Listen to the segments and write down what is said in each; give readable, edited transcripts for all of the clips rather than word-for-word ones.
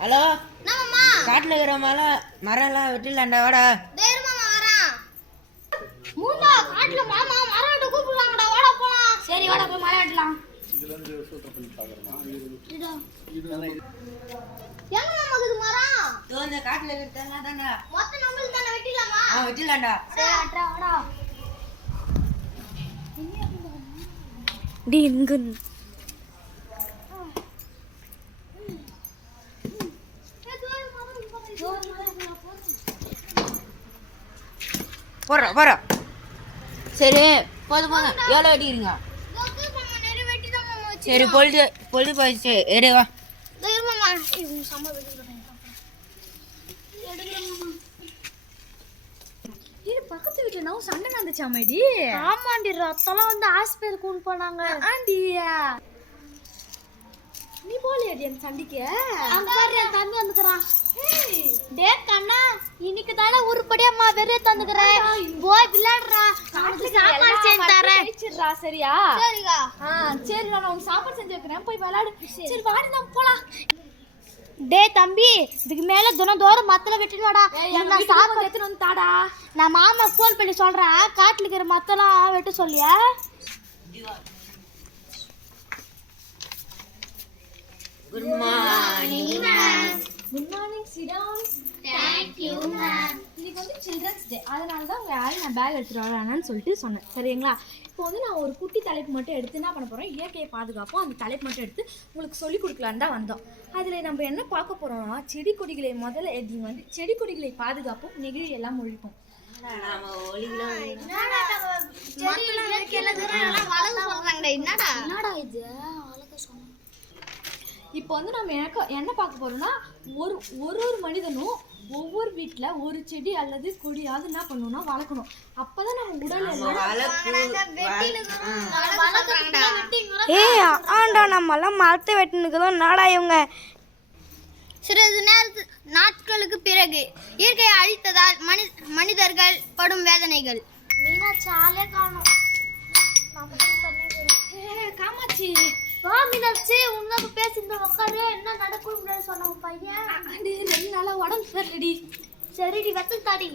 Hello என்னம்மா காட்டுல இருக்கிற மரம் எல்லாம் வெட்டிடலாண்டா வாடா. தைரியமா வரேன். மூந்தா காட்டுல மாமா மரம் வெட்ட கூப்பிடுறாங்கடா, வாடா போலாம். சரி வாடா போய் மரம் வெட்டலாம். எங்க மாமா இது மரம்? இதோ இந்த காட்டுல இருக்கிறதெல்லாம் தான்டா. மொத்த நம்மளுக்கு தான வெட்டிடலாமா? வெட்டிடலாண்டா. சரி அட்ரா வாடா. டி இங்க போறோம். சரி போதும் எவ்வளோ வெட்டிக்கிறீங்க? சரி பொழுது போயிடுச்சு எடு வா. தைரியமா இது சம்ம வெட்டிடுறேன். பக்கத்து வீட்டுல நான் சண்டை நடந்துச்சாமடி. ஆமாண்டி, ரத்தம்லாம் வந்து ஆஸ்பத்திரி கூண்டு போனாங்க. ஆண்டியா நீ போலியாடி அந்த சண்டைக்கு? அங்க பாரு என் தம்பி வந்துக்கிறான். டே கண்ணா, இன்னைக்கு தானே உருப்படியா வெறிய தந்துக்கிறேன். போய் விளையாடுறா, உனக்கு சாப்பாடு செஞ்சு தரேன். சரிடா சரியா? சரிக்கா. சரி நான் உனக்கு சாப்பாடு செஞ்சு வைக்கிறேன், போய் விளையாடு. சரி வாடி நம்ம போலாம். டே தம்பி, இதுக்கு மேல தினந்தோறும் மத்தல வெட்டிடுவாடா. நான் சாப்பாடு எடுத்துட்டு வந்து தாடா. நான் மாமா ஃபோன் பண்ணி சொல்றேன், காட்டுல இருக்கிற மத்தெல்லாம் வெட்ட சொல்லியா? Good morning ma'am. Good morning sit down. Thank you ma'am. இன்னைக்கு வந்து சில்ட்ரன்ஸ் டே, அதனால தான் உங்கள் யாரும் நான் பேக் எடுத்துகிட்டு வரலான்னு சொல்லிட்டு சொன்னேன். சரிங்களா? இப்போ வந்து நான் ஒரு குட்டி தலைப்பு மட்டும் எடுத்து என்ன பண்ண போகிறோம், இயற்கையை பாதுகாப்போம். அந்த தலைப்பு மட்டும் எடுத்து உங்களுக்கு சொல்லிக் கொடுக்கலான்னு தான் வந்தோம். அதில் நம்ம என்ன பார்க்க போகிறோம்னா, செடி கொடிகளை முதல்ல நீங்கள் வந்து செடி கொடிகளை பாதுகாப்போம், நெகிழி எல்லாம் ஒழிப்போம். என்னடா இது இப்போ வந்து நம்ம என்ன பார்க்க போகிறோம்னா, ஒரு மனிதனும் ஒவ்வொரு வீட்டில் ஒரு செடி அல்லது கொடியாவது என்ன பண்ணணும்னா வளர்க்கணும். அப்போதான் நம்ம உடல் ஆண்டா நம்மெல்லாம் மரத்தை வெட்டினுக்குதோம் நாடா இவங்க. சிறிது நாட்களுக்கு பிறகு இயற்கையை அழித்ததால் மனிதர்கள் படும் வேதனைகள். மீனாட்சியாலே காணும். காமாட்சி வா மீனாட்சி, உங்க பேசிட்டு உட்காரு. என்ன நடக்கும் சொன்ன பையன்? 2 நாளா உடம்பு சரிடி. சரிடி, வெத்த தாடி.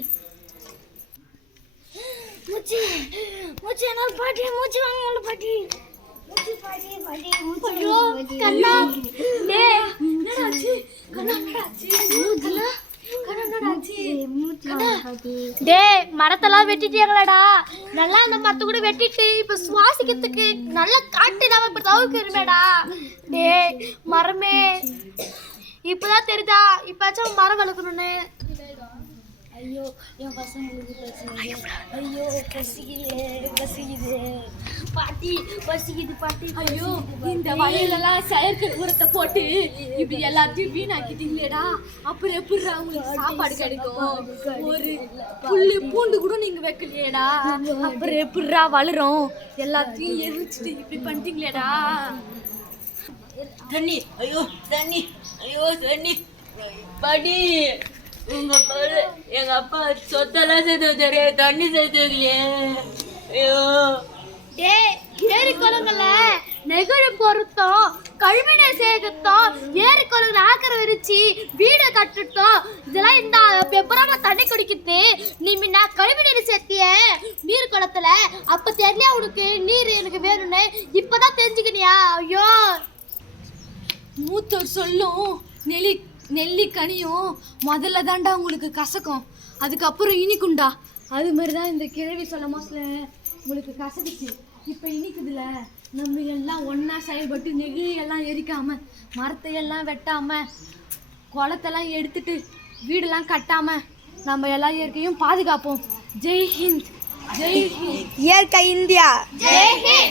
மூச்சு என்னால் பாட்டி, மூச்சு வாங்க பாட்டி. மரத்தெல்லாம் வெட்டிட்டீங்களடா. நல்லா அந்த மரத்தை கூட வெட்டிட்டு இப்ப சுவாசிக்கிறதுக்கு நல்ல காட்டு நாம இப்ப தவிர்க்கிறோமேடா. டே மரமே, இப்பதான் தெரியுதா இப்பச்சும் மரம் வளர்க்கணும்னு. ஐயோ என் பசங்களுக்கு பசிக்குது. ஐயோ பசிக்குது பாட்டி, பசிக்குது பாட்டி. ஐயோ இந்த வயலெல்லாம் செயற்கை உரத்தை போட்டு இப்படி எல்லாத்தையும் வீணாக்கிட்டீங்களேடா. அப்புறம் எப்படி அவங்களுக்கு சாப்பாடு கிடைக்கும்? ஒரு புல்லு பூண்டு கூட நீங்க வைக்கலையேடா. அப்புறம் எப்படிடா வளரும்? எல்லாத்தையும் எரிச்சிட்டு இப்படி பண்ணிட்டீங்களேடா. தண்ணி படி. உங்க பாரு, எங்க அப்பா சொத்தெல்லாம் சேர்த்து வச்சாரு, தண்ணி சேர்த்து வைக்கலையே. ஐயோ டே, ஏரி குளங்கள்ல நெகிழி பொருத்தம், கழிவினை சேகத்தோம், ஏரி குளங்களை ஆக்கிரமிச்சு வீடை கட்டுட்டோம். இதெல்லாம் இந்த எப்பறாம தண்ணி குடிக்கிறது. நீ முன்ன கழிவுநீர் சேர்த்திய நீர் குளத்துல, அப்ப தெரியல உனக்கு நீர் எனக்கு வேணும்னு. இப்பதான் தெரிஞ்சுக்கினியா? ஐயோ, மூத்தோர் சொல்லும் நெல்லிக்கனியும் முதல்ல தாண்டா உங்களுக்கு கசக்கும், அதுக்கப்புறம் இனிக்குண்டா. அது மாதிரி தான் இந்த கிழவி சொல்ல மாசத்துல உங்களுக்கு கசக்குச்சு, இப்போ இனிக்குதுல. நம்ம எல்லாம் ஒன்றா செயல்பட்டு நெகிழி எல்லாம் எரிக்காம, மரத்தையெல்லாம் வெட்டாம, குளத்தெல்லாம் எடுத்துட்டு வீடெல்லாம் கட்டாம நம்ம எல்லா இயற்கையும் பாதுகாப்போம். ஜெய் ஹிந்த், ஜெய் ஹிந்த். இயற்கை இந்தியா, ஜெய் ஹிந்த்.